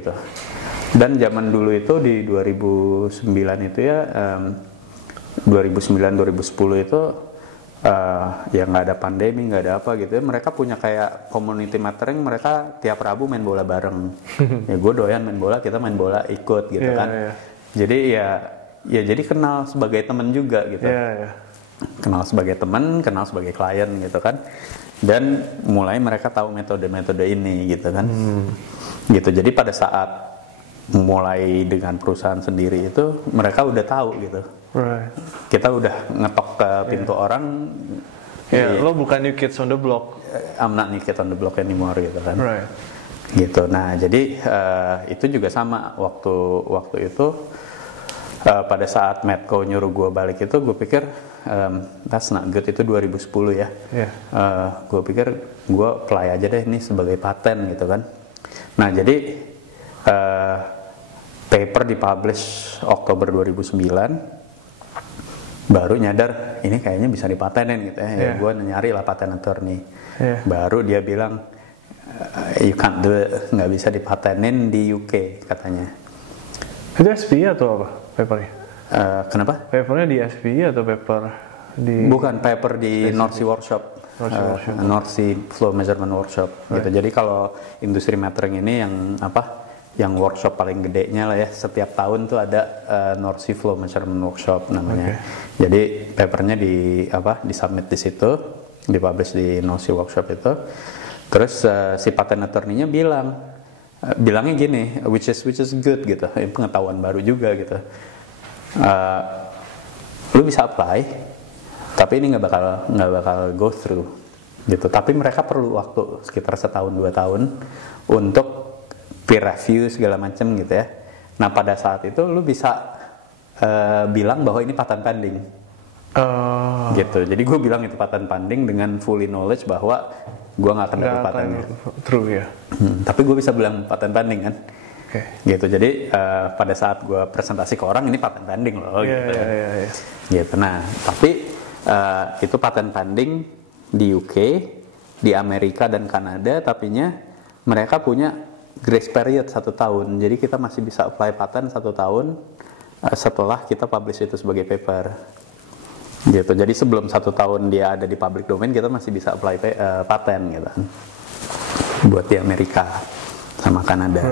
gitu. Dan zaman dulu itu di 2009 itu ya, 2009-2010 itu ya nggak ada pandemi, nggak ada apa gitu ya. Mereka punya kayak community metering, mereka tiap Rabu main bola bareng. Ya gue doyan main bola, kita main bola ikut gitu kan. Jadi ya jadi kenal sebagai teman juga gitu. Kenal sebagai teman, kenal sebagai klien gitu kan. Dan mulai mereka tahu metode-metode ini gitu kan. Gitu. Jadi pada saat mulai dengan perusahaan sendiri itu mereka udah tahu gitu. Kita udah ngetok ke pintu orang. Lo bukan new kids on the block. I'm not new kid on the block anymore gitu kan. Gitu. Nah jadi itu juga sama waktu itu pada saat Medco nyuruh gue balik itu gue pikir that's not good, itu 2010 ya. Gue pikir gue apply aja deh ini sebagai paten gitu kan. Nah jadi paper dipublish Oktober 2009, baru nyadar ini kayaknya bisa dipatenin gitu ya. Gue nyari lah patent attorney. Baru dia bilang you can't do it, nggak bisa dipatenin di UK katanya. Itu SPI atau apa papernya? Kenapa? Papernya di SPI atau paper di? Bukan, paper di North Sea Workshop. North Sea Flow Measurement Workshop gitu. Jadi kalau industri metering ini yang workshop paling gedenya lah ya, setiap tahun tuh ada North Sea Flow Measurement Workshop namanya. Jadi papernya di submit di situ, dipublish di North Sea Workshop itu. Terus si patent attorney-nya bilangnya gini, which is good gitu, pengetahuan baru juga gitu. Lu bisa apply, tapi ini nggak bakal go through gitu. Tapi mereka perlu waktu sekitar 1-2 tahun untuk peer review segala macam gitu ya. Nah pada saat itu lu bisa bilang bahwa ini patent pending. Gitu. Jadi gue bilang itu patent pending dengan fully knowledge bahwa gue nggak akan dapat patentnya. True ya. Tapi gue bisa bilang patent pending kan. Gitu. Jadi pada saat gue presentasi ke orang ini patent pending loh. Gitu. Gitu. Nah tapi itu patent pending di UK, di Amerika dan Kanada. Tapinya mereka punya grace period 1 tahun. Jadi kita masih bisa apply patent 1 tahun setelah kita publish itu sebagai paper. Gitu. Jadi sebelum 1 tahun dia ada di public domain, kita masih bisa apply patent gitu kan. Buat di Amerika sama Kanada.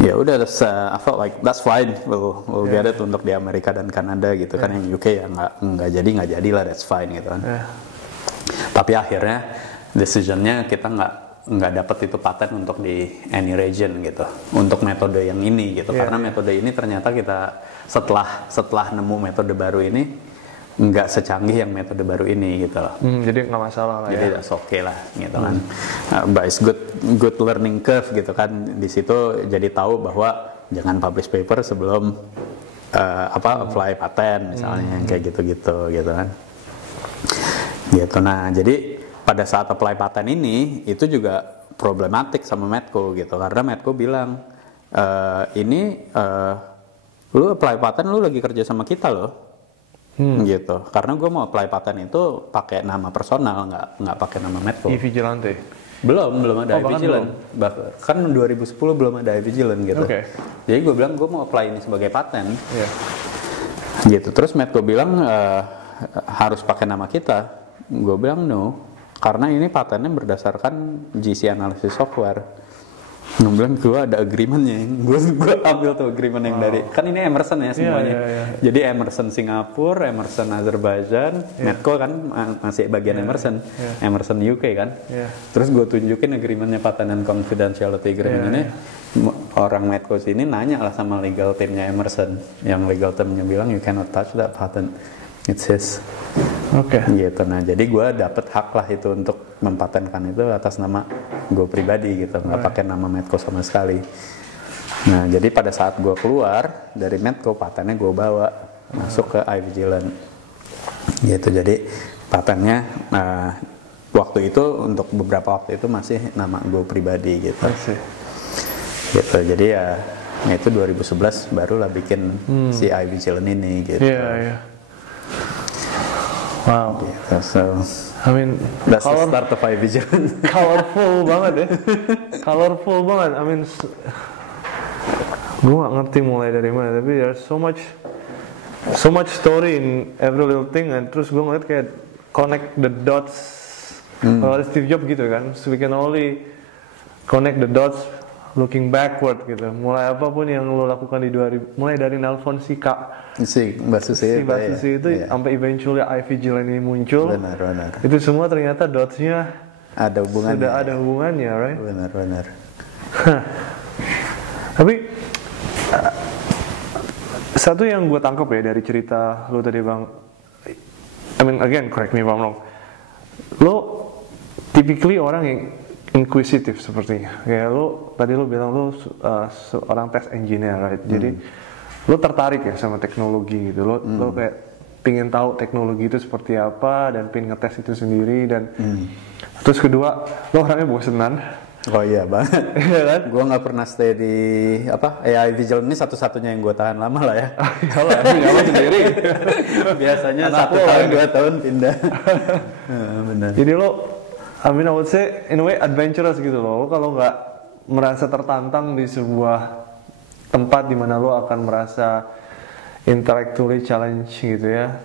Ya udah, I felt like that's fine, we'll get it untuk di Amerika dan Kanada gitu kan. Yang UK ya nggak jadi lah, that's fine gitu kan. Tapi akhirnya decisionnya kita nggak dapat itu patent untuk di any region gitu, untuk metode yang ini gitu. Karena metode ini ternyata kita setelah nemu metode baru ini nggak secanggih yang metode baru ini gitu loh. Jadi nggak masalah lah. Jadi that's okay lah gitu kan. But it's good learning curve gitu kan. Di situ jadi tahu bahwa jangan publish paper sebelum apply patent misalnya, kayak gitu gitu kan. Gitu. Nah jadi pada saat apply patent ini itu juga problematik sama Medco gitu, karena Medco bilang lu apply patent lu lagi kerja sama kita loh. Gitu, karena gue mau apply patent itu pakai nama personal, nggak pakai nama Medco. E-Vigilante? Belum ada e-Vigilant. Kan 2010 belum ada e-Vigilant gitu. Jadi gue bilang gue mau apply ini sebagai patent. Gitu. Terus Medco bilang harus pakai nama kita. Gue bilang no, karena ini patennya berdasarkan GC analysis software. Gue bilang gue ada agreementnya, gue ambil tuh agreement yang dari, kan ini Emerson ya semuanya. Jadi Emerson Singapura, Emerson Azerbaijan, Medco kan masih bagian Emerson, Emerson UK kan. Terus gue tunjukin agreementnya, patent and confidentiality agreement ini. Orang Medco sini nanya lah sama legal teamnya Emerson, yang legal teamnya bilang you cannot touch that patent, it's his. Gitu. Nah jadi gue dapet hak lah itu untuk mempatenkan itu atas nama gue pribadi gitu, nggak pakai nama Medco sama sekali. Nah jadi pada saat gue keluar dari Medco, patennya gue bawa masuk ke e-Vigilant gitu. Jadi patennya waktu itu untuk beberapa waktu itu masih nama gue pribadi gitu. Gitu. Jadi ya itu 2011 barulah bikin si e-Vigilant ini gitu. Wow. Gitu. So, I mean, that's the start of e-Vigilant. Colorful banget ya. Colorful banget. I mean, Gue gak ngerti mulai dari mana, tapi there's so much story in every little thing, and terus gue ngeliat kayak connect the dots. Kalau ada Steve Jobs gitu kan, so we can only connect the dots looking backward gitu. Mulai apapun yang lo lakukan di 2000, mulai dari nelfon si Mbak Susi itu sampai eventually iVigilance ini muncul. Benar. Itu semua ternyata dotsnya ada hubungannya. Sudah ada hubungannya, right? Benar. Tapi satu yang gue tangkap ya dari cerita lo tadi Bang, I mean again correct me if I'm wrong, lo typically orang yang inquisitive sepertinya. Kayak lo tadi lo bilang lo seorang test engineer, right? Jadi lo tertarik ya sama teknologi gitu. Lo kayak pingin tahu teknologi itu seperti apa dan pingin ngetes itu sendiri dan terus kedua lo orangnya bosenan. Oh iya banget. Iya kan? Gue nggak pernah stay di AI Vigilance ini satu-satunya yang gue tahan lama lah ya. Kalau lo sendiri. Biasanya 1 tahun 2 tahun pindah. Benar. Jadi lo, I would say in a way adventurous gitu loh. Lo kalau nggak merasa tertantang di sebuah tempat di mana lo akan merasa intellectually challenge gitu ya,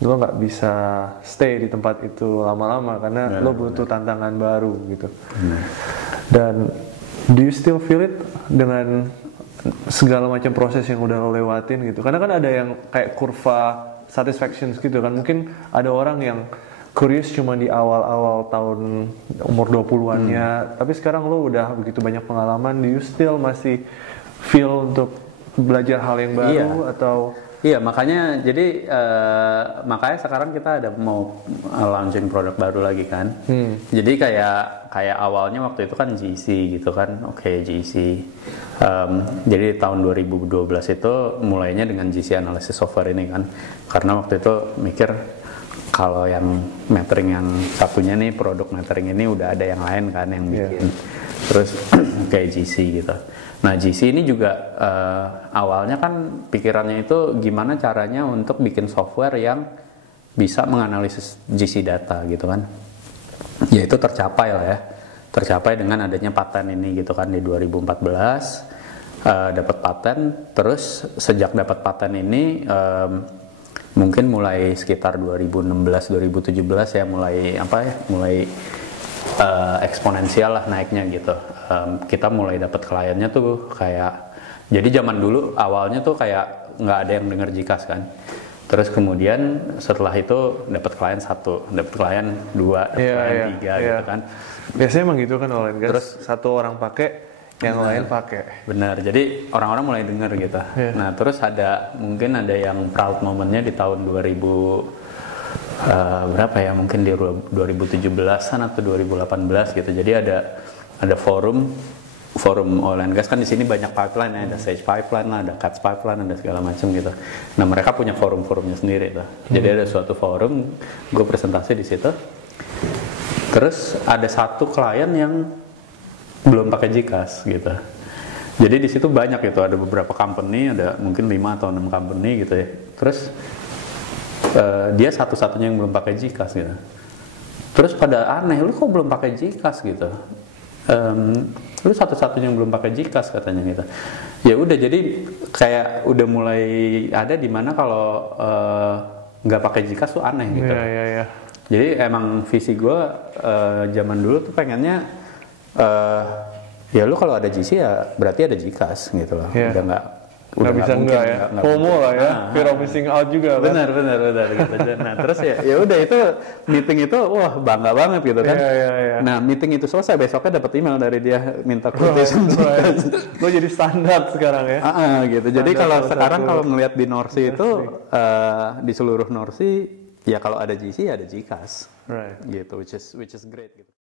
lo nggak bisa stay di tempat itu lama-lama karena lo butuh tantangan baru gitu. Dan do you still feel it dengan segala macam proses yang udah lo lewatin gitu? Karena kan ada yang kayak kurva satisfaction gitu kan, mungkin ada orang yang curious cuma di awal-awal tahun umur 20-annya, tapi sekarang lo udah begitu banyak pengalaman, do you still masih feel untuk belajar hal yang baru atau? Iya, makanya jadi makanya sekarang kita ada mau launching produk baru lagi kan. Jadi kayak awalnya waktu itu kan GC gitu kan. Oke, GC. Jadi tahun 2012 itu mulainya dengan GC Analysis Software ini kan. Karena waktu itu mikir kalau yang metering yang satunya nih, produk metering ini udah ada yang lain kan yang bikin. Terus kayak GC gitu. Nah GC ini juga awalnya kan pikirannya itu gimana caranya untuk bikin software yang bisa menganalisis GC data gitu kan. Ya itu tercapai lah ya. Tercapai dengan adanya paten ini gitu kan di 2014 dapat paten. Terus sejak dapat paten ini mungkin mulai sekitar 2016-2017 ya mulai eksponensial lah naiknya gitu. Kita mulai dapat kliennya tuh kayak, jadi zaman dulu awalnya tuh kayak nggak ada yang denger GCAS kan. Terus kemudian setelah itu dapat klien 1, dapat klien 2, dapat klien 3 gitu kan. Biasanya emang gitu kan online kan. Terus satu orang pakai, yang lain pakai. Benar. Jadi orang-orang mulai denger gitu. Nah terus mungkin ada yang proud momennya di tahun 2000 berapa ya, mungkin di 2017an atau 2018 gitu. Jadi ada forum oil and gas kan, di sini banyak pipeline ya, ada Sage pipeline lah, ada Cats pipeline, ada segala macam gitu. Nah mereka punya forumnya sendiri tuh. Jadi ada suatu forum, gue presentasi di situ. Terus ada satu klien yang belum pakai GCAS gitu. Jadi di situ banyak gitu, ada beberapa company, ada mungkin 5 atau 6 company gitu ya. Terus dia satu-satunya yang belum pakai GCAS gitu. Terus pada aneh, lu kok belum pakai GCAS gitu? Lu satu-satunya yang belum pakai GCAS katanya gitu. Ya udah, jadi kayak udah mulai ada di mana kalau nggak pakai GCAS tuh aneh gitu. Jadi emang visi gue zaman dulu tuh pengennya ya lu kalau ada GC ya berarti ada GCAS gitu loh. Udah bisa enggak ya, FOMO lah ya, fear of missing out juga kan. Benar gitu. Nah terus ya udah, itu meeting itu wah bangga banget gitu kan. Nah meeting itu selesai, besoknya dapat email dari dia minta quotation. Lo jadi standar sekarang ya. Gitu. Jadi kalau sekarang kalau ngelihat di Norsi itu di seluruh Norsi ya kalau ada GC ya ada GCAS. Gitu, which is great gitu.